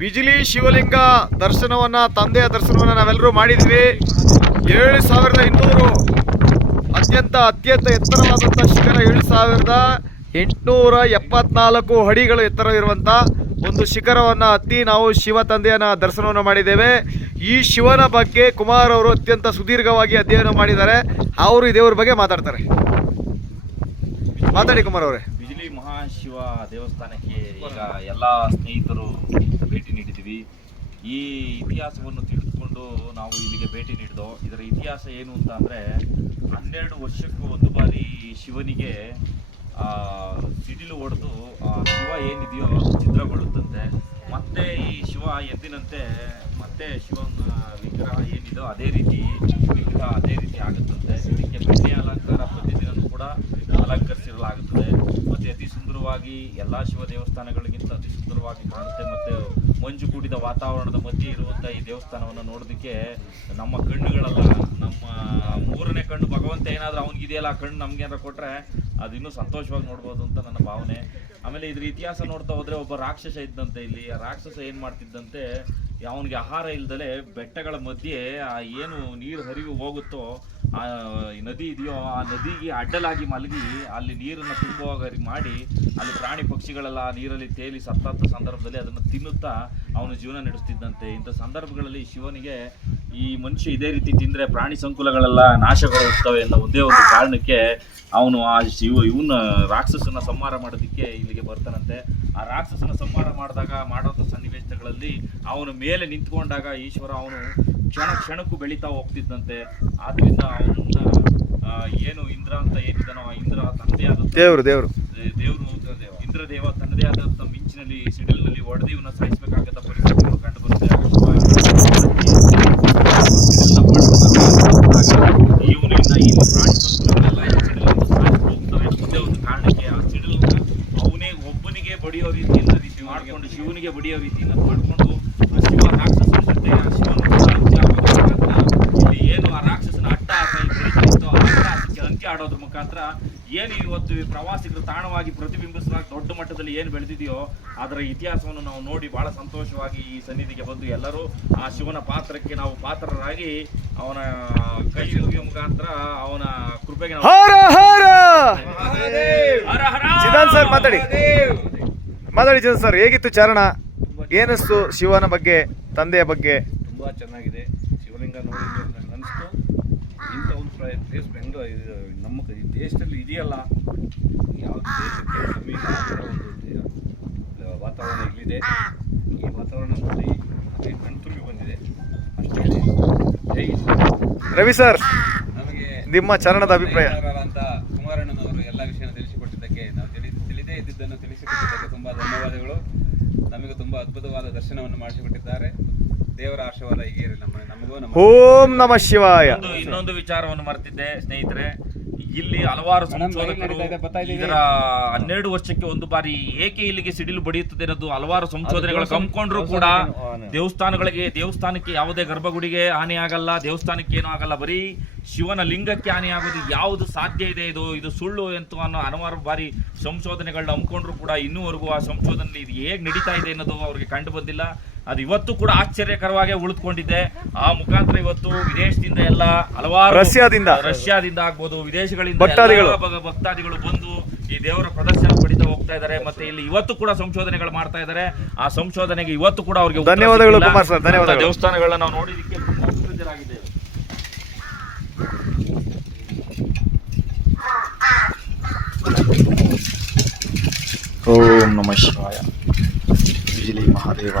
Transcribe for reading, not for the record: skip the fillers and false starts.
ಬಿಜಿಲಿ ಶಿವಲಿಂಗ ದರ್ಶನವನ್ನ, ತಂದೆಯ ದರ್ಶನವನ್ನ ನಾವೆಲ್ಲರೂ ಮಾಡಿದ್ವಿ. 7200 ಅತ್ಯಂತ ಎತ್ತರವಾದಂಥ ಶಿಖರ, 7874 ಅಡಿಗಳು ಎತ್ತರವಿರುವಂಥ ಒಂದು ಶಿಖರವನ್ನು ಹತ್ತಿ ನಾವು ಶಿವ ತಂದೆಯನ್ನ ದರ್ಶನವನ್ನು ಮಾಡಿದ್ದೇವೆ. ಈ ಶಿವನ ಬಗ್ಗೆ ಕುಮಾರ್ ಅವರು ಅತ್ಯಂತ ಸುದೀರ್ಘವಾಗಿ ಅಧ್ಯಯನ ಮಾಡಿದ್ದಾರೆ. ಅವರು ಈ ದೇವರ ಬಗ್ಗೆ ಮಾತಾಡ್ತಾರೆ. ಮಾತಾಡಿ ಕುಮಾರ್ ಅವರೇ. ಬಿಜಿಲಿ ಮಹಾಶಿವ ದೇವಸ್ಥಾನಕ್ಕೆ ಈಗ ಎಲ್ಲ ಸ್ನೇಹಿತರು ಭೇಟಿ ನೀಡಿದ್ದೀವಿ. ಈ ಇತಿಹಾಸವನ್ನು ತಿಳಿದುಕೊಂಡು ನಾವು ಇಲ್ಲಿಗೆ ಭೇಟಿ ನೀಡಿದೋ. ಇದರ ಇತಿಹಾಸ ಏನು ಅಂತ ಅಂದರೆ, 12 ವರ್ಷಕ್ಕೂ ಒಂದು ಬಾರಿ ಶಿವನಿಗೆ ಸಿಡಿಲು ಹೊಡೆದು ಶಿವ ಏನಿದೆಯೋ ಛಿದ್ರಗೊಳ್ಳುತ್ತಂತೆ. ಮತ್ತೆ ಈ ಶಿವ ಎದ್ದಿನಂತೆ ಮತ್ತೆ ಶಿವನ ವಿಗ್ರಹ ಏನಿದೆಯೋ ಅದೇ ರೀತಿ ಆಗುತ್ತಂತೆ. ಇದಕ್ಕೆ ಬೆಣ್ಣೆ ಅಲಂಕಾರ ಪ್ರತಿದಿನವೂ ಕೂಡ ಅಲಂಕರಿಸಿರಲಾಗುತ್ತದೆ. ಮತ್ತು ಅತಿ ಸುಂದರವಾಗಿ ಎಲ್ಲ ಶಿವ ದೇವಸ್ಥಾನಗಳಿಗಿಂತ ಅತಿ ಸುಂದರವಾಗಿ ಕಾಣುತ್ತೆ. ಮತ್ತು ಮಂಜು ಕೂಡಿದ ವಾತಾವರಣದ ಮಧ್ಯೆ ಇರುವಂಥ ಈ ದೇವಸ್ಥಾನವನ್ನು ನೋಡೋದಕ್ಕೆ ನಮ್ಮ ಕಣ್ಣುಗಳಲ್ಲ, ನಮ್ಮ ಮೂರನೇ ಕಣ್ಣು ಭಗವಂತ ಏನಾದರೂ ಅವನಿಗಿದೆಯಲ್ಲ ಕಣ್ಣು ನಮ್ಗೆ ಏನಾರು ಕೊಟ್ಟರೆ ಅದು ಇನ್ನೂ ಸಂತೋಷವಾಗಿ ನೋಡ್ಬೋದು ಅಂತ ನನ್ನ ಭಾವನೆ. ಆಮೇಲೆ ಇದ್ರ ಇತಿಹಾಸ ನೋಡ್ತಾ ಹೋದರೆ, ಒಬ್ಬ ರಾಕ್ಷಸ ಇದ್ದಂತೆ ಇಲ್ಲಿ. ಆ ರಾಕ್ಷಸ ಏನು ಮಾಡ್ತಿದ್ದಂತೆ, ಅವನಿಗೆ ಆಹಾರ ಇಲ್ದಲೆ ಬೆಟ್ಟಗಳ ಮಧ್ಯೆ ಏನು ನೀರು ಹರಿವು ಹೋಗುತ್ತೋ ಆ ನದಿ ಇದೆಯೋ, ಆ ನದಿಗೆ ಅಡ್ಡಲಾಗಿ ಮಲಗಿ ಅಲ್ಲಿ ನೀರನ್ನು ತುಂಬುವಾಗ ಮಾಡಿ ಅಲ್ಲಿ ಪ್ರಾಣಿ ಪಕ್ಷಿಗಳೆಲ್ಲ ನೀರಲ್ಲಿ ತೇಲಿ ಸತ್ತಂಥ ಸಂದರ್ಭದಲ್ಲಿ ಅದನ್ನು ತಿನ್ನುತ್ತಾ ಅವನು ಜೀವನ ನಡೆಸ್ತಿದ್ದಂತೆ. ಇಂಥ ಸಂದರ್ಭಗಳಲ್ಲಿ ಶಿವನಿಗೆ ಈ ಮನುಷ್ಯ ಇದೇ ರೀತಿ ತಿಂದರೆ ಪ್ರಾಣಿ ಸಂಕುಲಗಳೆಲ್ಲ ನಾಶಗೊಳ್ಳುತ್ತವೆ ಅನ್ನೋ ಒಂದೇ ಒಂದು ಕಾರಣಕ್ಕೆ ಅವನು ಆ ಇವನ ರಾಕ್ಷಸನ ಸಂಹಾರ ಮಾಡೋದಕ್ಕೆ ಇಲ್ಲಿಗೆ ಬರ್ತಾನಂತೆ. ಆ ರಾಕ್ಷಸನ ಸಂಹಾರ ಮಾಡೋಂಥ ಸನ್ನಿವೇಶಗಳಲ್ಲಿ ಅವನ ಮೇಲೆ ನಿಂತ್ಕೊಂಡಾಗ ಈಶ್ವರ ಅವನು ಕ್ಷಣಕ್ಕೂ ಬೆಳೀತಾ ಹೋಗ್ತಿದ್ದಂತೆ. ಆದ್ರಿಂದ ಅವನನ್ನ ಏನು ಇಂದ್ರ ಅಂತ ಏನಿದ್ದಾನೋ, ಆ ಇಂದ್ರ ತನ್ನದೇ ಆದ ದೇವರು ಇಂದ್ರದೇವ ತನ್ನದೇ ಆದಂಥ ಮಿಂಚಿನಲ್ಲಿ ಸಿಡಿಲಿನಲ್ಲಿ ಹೊಡೆದು ಇವನ್ನ ಸಾಯಿಸಬೇಕಾಗತ್ತ ಪರಿಸ್ಥಿತಿಗಳು ಕಂಡು ಬರುತ್ತೆ. ಇವನು ಇಲ್ಲಿ ಪ್ರಾಣಿ ಸಂಸ್ಕೃತಿಗಳೆಲ್ಲ ಸಿಡಿಲನ್ನು ಸಾಯಿಸಿ ಹೋಗ್ತಾರೆ. ಒಂದೇ ಒಂದು ಕಾರಣಕ್ಕೆ ಆ ಸಿಡಿಲನ್ನ ಅವನೇ ಒಬ್ಬನಿಗೆ ಬಡಿಯೋ ರೀತಿಯಿಂದ ಮಾಡಿಕೊಂಡು, ಶಿವನಿಗೆ ಬಡಿಯೋ ರೀತಿಯಿಂದ ಮಾಡಿಕೊಂಡು ಆ ಶಿವ ರಾಕ್ಷಸನ ಜೊತೆ ಆ ಶಿವನ ಇಲ್ಲಿ ಏನು ಆ ರಾಕ್ಷಸನ ಅಟ್ಟ ಅಂತ್ಯ ಆಡೋದ್ರ ಮುಖಾಂತರ ಏನು ಇವತ್ತು ಪ್ರವಾಸಿಗರು ತಾಣವಾಗಿ ಪ್ರತಿಬಿಂಬಿಸುವಾಗ ದೊಡ್ಡ ಮಟ್ಟದಲ್ಲಿ ಏನು ಬೆಳೆದಿದೆಯೋ ಅದರ ಇತಿಹಾಸವನ್ನು ನಾವು ನೋಡಿ ಬಹಳ ಸಂತೋಷವಾಗಿ ಈ ಸನ್ನಿಧಿಗೆ ಬಂದು ಎಲ್ಲರೂ ಆ ಶಿವನ ಪಾತ್ರಕ್ಕೆ ನಾವು ಪಾತ್ರರಾಗಿ ಅವನ ಕೈ ಮುಗಿಯುವ ಮುಖಾಂತರ ಅವನ ಕೃಪೆಗೆ ಮಾತಾಡಿ ಜಿದಾನ್ ಸರ್. ಹೇಗಿತ್ತು ಚಾರಣ? ಏನಿಸ್ತು ಶಿವನ ಬಗ್ಗೆ, ತಂದೆಯ ಬಗ್ಗೆ? ತುಂಬ ಚೆನ್ನಾಗಿದೆ. ಶಿವಲಿಂಗ ನೋಡಿ ನನಗೆ ಅನಿಸ್ತು, ಇಂಥ ಒಂದು ಪ್ಲೇಸ್ ಬೆಂಗಳೂರು ನಮ್ಮ ದೇಶದಲ್ಲಿ ಇದೆಯಲ್ಲ, ಯಾವುದೇ ದೇಶಕ್ಕೆ ಕಮ್ಮಿ ಒಂದು ವಾತಾವರಣ ಇಲ್ಲಿದೆ. ಈ ವಾತಾವರಣ ನೋಡಿ ಅದೇ ಕಣ್ತುಂಬಿ ಬಂದಿದೆ. ಅಷ್ಟೇ. ಜೈ ರವಿ ಸರ್, ನಮಗೆ ನಿಮ್ಮ ಚರಣದ ಅಭಿಪ್ರಾಯ ಅಂತ ಕುಮಾರಣ್ಣನವರು ಎಲ್ಲ ವಿಷಯನ ತಿಳಿಸಿಕೊಟ್ಟಿದ್ದಕ್ಕೆ, ನಾವು ತಿಳಿದೇ ಇದ್ದಿದ್ದನ್ನು ತಿಳಿಸಿಕೊಟ್ಟಿದ್ದಕ್ಕೆ ತುಂಬ ಧನ್ಯವಾದಗಳು. ನಮಗೆ ತುಂಬ ಅದ್ಭುತವಾದ ದರ್ಶನವನ್ನು ಮಾಡಿಸಿಕೊಟ್ಟಿದ್ದಾರೆ. ದೇವರ ಆಶೀರ್ವಾದ ಹೀಗೆ ಇರಲಿ ನಮಗೂ. ಓಂ ನಮಃ ಶಿವಾಯ. ಇನ್ನೊಂದು ವಿಚಾರವನ್ನು ಮರೆತಿದ್ದೆ ಸ್ನೇಹಿತರೆ. ಇಲ್ಲಿ ಹಲವಾರು ಸಂಶೋಧಕರು ಇದರ 12 ವರ್ಷಕ್ಕೆ ಒಂದು ಬಾರಿ ಏಕೆ ಇಲ್ಲಿಗೆ ಸಿಡಿಲು ಬಡಿಯುತ್ತದೆ ಅನ್ನೋದು ಹಲವಾರು ಸಂಶೋಧನೆಗಳು ಕಂಡುಕೊಂಡ್ರು ಕೂಡ ದೇವಸ್ಥಾನಕ್ಕೆ ಯಾವುದೇ ಗರ್ಭಗುಡಿಗೆ ಹಾನಿ ಆಗಲ್ಲ, ದೇವಸ್ಥಾನಕ್ಕೆ ಏನೂ ಆಗಲ್ಲ, ಬರೀ ಶಿವನ ಲಿಂಗಕ್ಕೆ ಹಾನಿ ಆಗೋದು ಯಾವುದು ಸಾಧ್ಯ ಇದೆ, ಇದು ಸುಳ್ಳು ಅಂತ ಅನ್ನೋ ಹಲವಾರು ಬಾರಿ ಸಂಶೋಧನೆಗಳನ್ನ ಹಮ್ಮಿಕೊಂಡ್ರು ಕೂಡ ಇನ್ನೂವರೆಗೂ ಆ ಸಂಶೋಧನೆ ಇದು ಹೇಗೆ ನಡೀತಾ ಇದೆ ಅನ್ನೋದು ಅವ್ರಿಗೆ ಕಂಡು ಬಂದಿಲ್ಲ. ಅದು ಇವತ್ತು ಕೂಡ ಆಶ್ಚರ್ಯಕರವಾಗಿ ಉಳಿದುಕೊಂಡಿದೆ. ಆ ಮುಖಾಂತರ ಇವತ್ತು ವಿದೇಶದಿಂದ ಎಲ್ಲ ಹಲವಾರು ರಷ್ಯಾದಿಂದ ಆಗ್ಬೋದು, ವಿದೇಶಗಳಿಂದ ಭಕ್ತಾದಿಗಳು ಬಂದು ಈ ದೇವರ ಪ್ರದರ್ಶನ ಪಡಿತಾ ಹೋಗ್ತಾ ಇದ್ದಾರೆ. ಮತ್ತೆ ಇಲ್ಲಿ ಇವತ್ತು ಕೂಡ ಸಂಶೋಧನೆಗಳು ಮಾಡ್ತಾ ಇದ್ದಾರೆ. ಆ ಸಂಶೋಧನೆಗೆ ಇವತ್ತು ಕೂಡ ಅವರಿಗೆ ಧನ್ಯವಾದಗಳು ಕುಮಾರ್ ಸರ್. ಧನ್ಯವಾದಗಳು. ದೇವಸ್ಥಾನಗಳನ್ನ ನಾವು ನೋಡಿದಕ್ಕೆ ಅಭಿವೃದ್ಧರಾಗಿದ್ದೇವೆ. ಓಂ ನಮಃ ಶಿವಾಯ. ಬಿಜಿಲಿ ಮಹಾದೇವ.